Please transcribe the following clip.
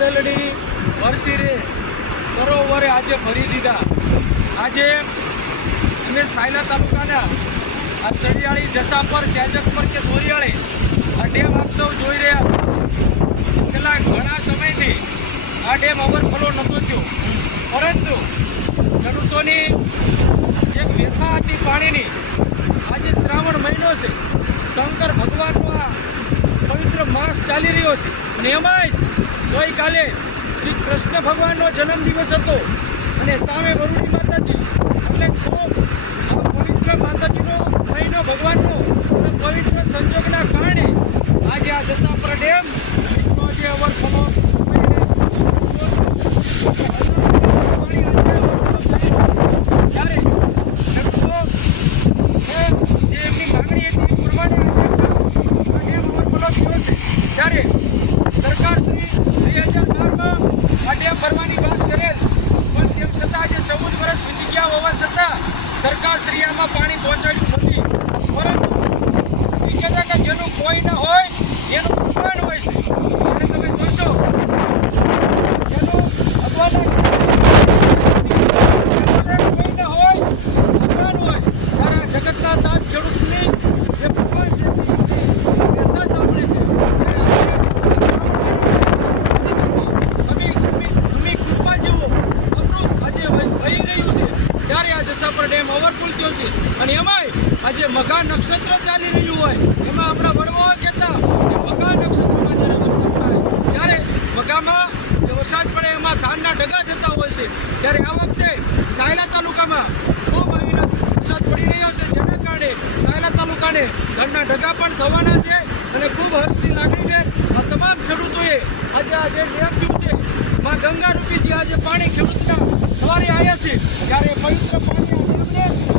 વાદળડી વરસી રે સરોવરે આજે ભરી દીધા। આજે અમે સાયલા તાલુકાના આ સળિયાળી જસાપર ચાજકપર કે દોરિયાળે આ ડેમ આપ સૌ જોઈ રહ્યા છો। છેલ્લા ઘણા સમયથી આ ડેમ ઓવરફ્લો નહોતો થયો, પરંતુ ખેડૂતોની જે વ્યથા હતી પાણીની, આજે શ્રાવણ મહિનો છે, શંકર ભગવાનનો આ પવિત્ર માસ ચાલી રહ્યો છે અને એમાં જ ગઈકાલે શ્રી કૃષ્ણ ભગવાનનો જન્મદિવસ હતો અને સામે વરુણી માતાજી એટલે ખૂબ આ પવિત્ર માતાજીનો મહિનો ભગવાનનો પવિત્ર સંજોગના કારણે આજે આ જસાપર ડેમ આજે ઓવરફ્લો ત્યારે સરકાર શ્રી 2018માં આ ડેમ ભરવાની વાત કરેલ, પણ તેમ છતાં આજે 14 વર્ષ વીતી ગયા હોવા છતાં સરકાર શ્રી આમાં પાણી પહોંચાડ્યું નથી। પરંતુ એ કહેતા કે જેનું કોઈ ન હોય એનું ભગવાન હોય છે, અને તમે જોશો જેનું ભગવાન કોઈ ન હોય ભગવાન હોય, ત્યારે જગતના તાજ ખેડૂતની જે ભગવાન છે વ્યથા સાંભળે છે। ત્યારે આ જસાપર ડેમ ઓવરફુલ થયો છે અને એમાંય આજે મઘા નક્ષત્ર ચાલી રહ્યું હોય, એમાં આપણા વડવાઓ કહેતા કે મઘા નક્ષત્રમાં જ્યારે મઘામાં જે વરસાદ પડે એમાં ધાનના ઢગા થતા હોય છે, ત્યારે આ વખતે સાયલા તાલુકામાં ખૂબ અવિરત વરસાદ પડી રહ્યો છે, જેના કારણે સાયલા તાલુકાને ધાનના ઢગા પણ થવાના છે અને ખૂબ હર્ષની લાગણીને આ તમામ ખેડૂતોએ આજે આ જે ડેમ થયું છે માં ગંગા રૂપી જે આજે પાણી ખેડૂતના સવારે આવ્યા છે, ત્યારે પવિત્ર પાણી આ ડેમને